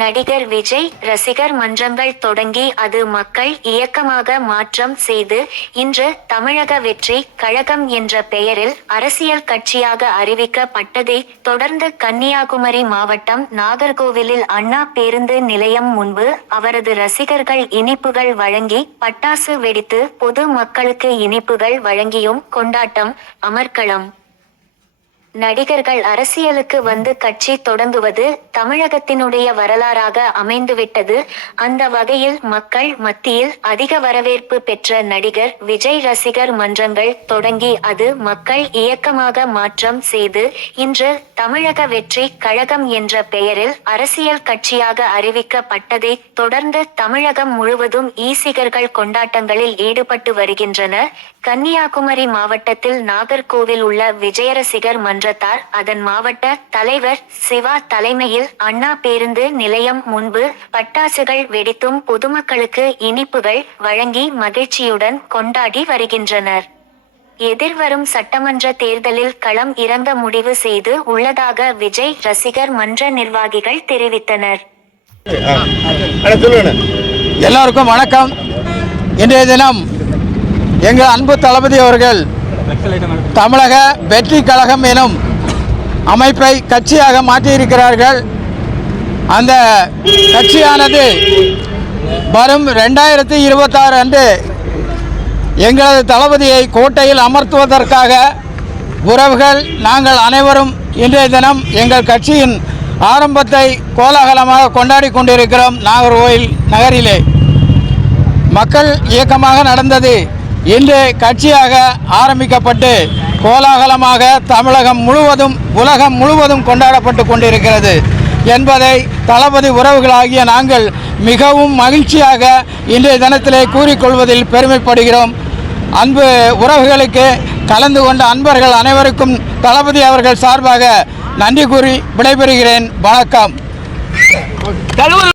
நடிகர் விஜய் ரசிகர் மன்றங்கள் தொடங்கி அது மக்கள் இயக்கமாக மாற்றம் செய்து இன்று தமிழக வெற்றி கழகம் என்ற பெயரில் அரசியல் கட்சியாக அறிவிக்கப்பட்டதை தொடர்ந்து கன்னியாகுமரி மாவட்டம் நாகர்கோவிலில் அண்ணா பேருந்து நிலையம் முன்பு அவரது ரசிகர்கள் இனிப்புகள் வழங்கி பட்டாசு வெடித்து பொது மக்களுக்கு இனிப்புகள் வழங்கியும் கொண்டாட்டம் அமர்க்களம். நடிகர்கள் அரசியலுக்கு வந்து கட்சி தொடங்குவது தமிழகத்தினுடைய வரலாறாக அமைந்துவிட்டது. அந்த வகையில் மக்கள் மத்தியில் அதிக வரவேற்பு பெற்ற நடிகர் விஜய் ரசிகர் மன்றங்கள் தொடங்கி அது மக்கள் இயக்கமாக மாற்றம் செய்து இன்று தமிழக வெற்றி கழகம் என்ற பெயரில் அரசியல் கட்சியாக அறிவிக்கப்பட்டதை தொடர்ந்து தமிழகம் முழுவதும் ஈசிகர்கள் கொண்டாட்டங்களில் ஈடுபட்டு வருகின்றனர். கன்னியாகுமரி மாவட்டத்தில் நாகர்கோவில் உள்ள விஜய ரசிகர் மன்றத்தார் அதன் மாவட்ட தலைவர் சிவா தலைமையில் அண்ணா பேருந்து நிலையம் முன்பு பட்டாசுகள் வெடித்தும் பொதுமக்களுக்கு இனிப்புகள் வழங்கி மகிழ்ச்சியுடன் கொண்டாடி வருகின்றனர். எதிர்வரும் சட்டமன்ற தேர்தலில் களம் இறங்க முடிவு செய்து உள்ளதாக விஜய் ரசிகர் மன்ற நிர்வாகிகள் தெரிவித்தனர். எல்லோருக்கும் வணக்கம். இன்றைய தினம் எங்கள் அன்பு தளபதி அவர்கள் தமிழக வெற்றி கழகம் எனும் அமைப்பை கட்சியாக மாற்றியிருக்கிறார்கள். அந்த கட்சியானது வரும் ரெண்டாயிரத்தி இருபத்தாறு அன்று எங்களது தளபதியை கோட்டையில் அமர்த்துவதற்காக உறவுகள் நாங்கள் அனைவரும் இன்றைய தினம் எங்கள் கட்சியின் ஆரம்பத்தை கோலாகலமாக கொண்டாடி கொண்டிருக்கிறோம் நாகர்கோயில் நகரிலே. மக்கள் இயக்கமாக நடந்தது இன்று கட்சியாக ஆரம்பிக்கப்பட்டு கோலாகலமாக தமிழகம் முழுவதும் உலகம் முழுவதும் கொண்டாடப்பட்டு கொண்டிருக்கிறது என்பதை தளபதி உறவுகளாகிய நாங்கள் மிகவும் மகிழ்ச்சியாக இன்றைய தினத்திலே கூறிக்கொள்வதில் பெருமைப்படுகிறோம். அன்பு உறவுகளுக்கு கலந்து கொண்ட அன்பர்கள் அனைவருக்கும் தளபதி அவர்கள் சார்பாக நன்றி கூறி விடைபெறுகிறேன். வணக்கம்.